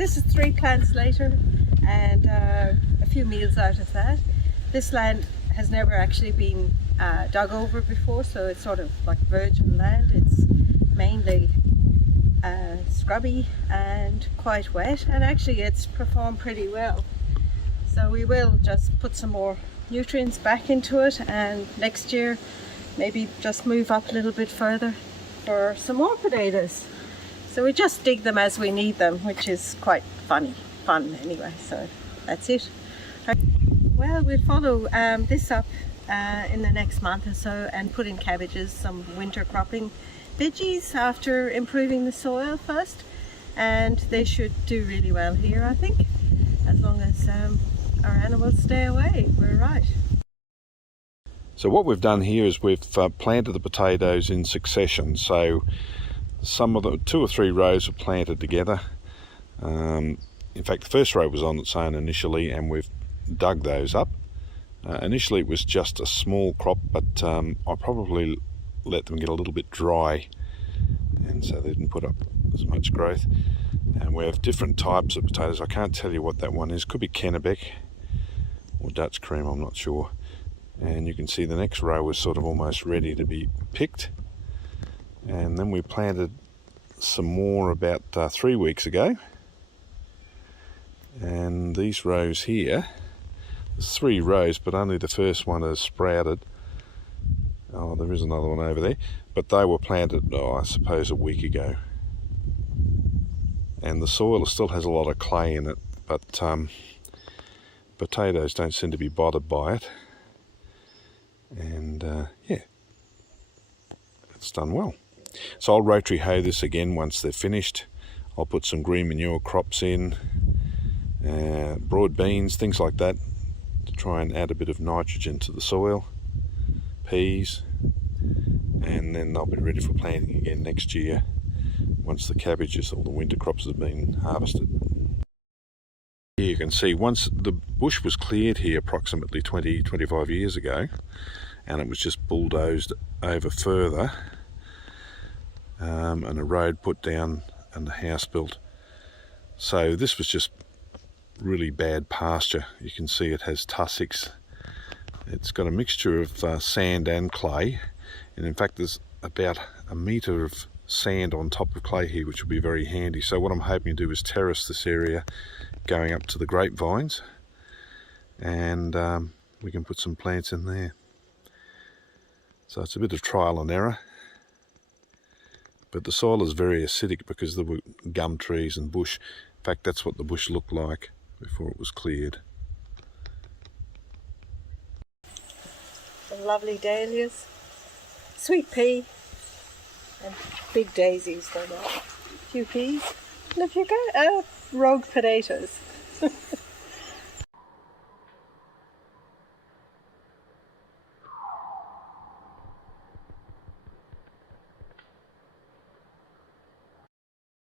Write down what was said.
this is 3 plants later and a few meals out of that. This land has never actually been dug over before, so it's sort of like virgin land. It's mainly scrubby and quite wet, and actually it's performed pretty well. So we will just put some more nutrients back into it, and next year maybe just move up a little bit further for some more potatoes. So we just dig them as we need them, which is quite fun anyway. So that's it. Well, we'll follow this up in the next month or so and put in cabbages, some winter cropping veggies after improving the soil first, and they should do really well here, I think, as long as our animals stay away. We're right. So what we've done here is we've planted the potatoes in succession. So some of the 2 or 3 rows are planted together. In fact, the first row was on its own initially, and we've dug those up. Initially it was just a small crop, but I probably let them get a little bit dry, and so they didn't put up as much growth. And we have different types of potatoes. I can't tell you what that one is. Could be Kennebec or Dutch cream, I'm not sure. And you can see the next row was sort of almost ready to be picked. And then we planted some more about 3 weeks ago. And these rows here, there's 3 rows, but only the first one has sprouted. Oh, there is another one over there, but they were planted, I suppose, a week ago. And the soil still has a lot of clay in it, but potatoes don't seem to be bothered by it. And yeah, it's done well. So I'll rotary hoe this again once they're finished. I'll put some green manure crops in, broad beans, things like that, to try and add a bit of nitrogen to the soil, peas, and then they'll be ready for planting again next year once the cabbages or the winter crops have been harvested. Here you can see once the bush was cleared here approximately 20-25 years ago, and it was just bulldozed over further, and a road put down and a house built. So this was just really bad pasture. You can see it has tussocks. It's got a mixture of sand and clay, and in fact there's about a metre of sand on top of clay here, which will be very handy. So what I'm hoping to do is terrace this area going up to the grapevines, and we can put some plants in there. So it's a bit of trial and error, but the soil is very acidic because there were gum trees and bush. In fact, that's what the bush looked like before it was cleared. Some lovely dahlias, sweet pea, and big daisies, they're not. A few peas, and a few rogue potatoes.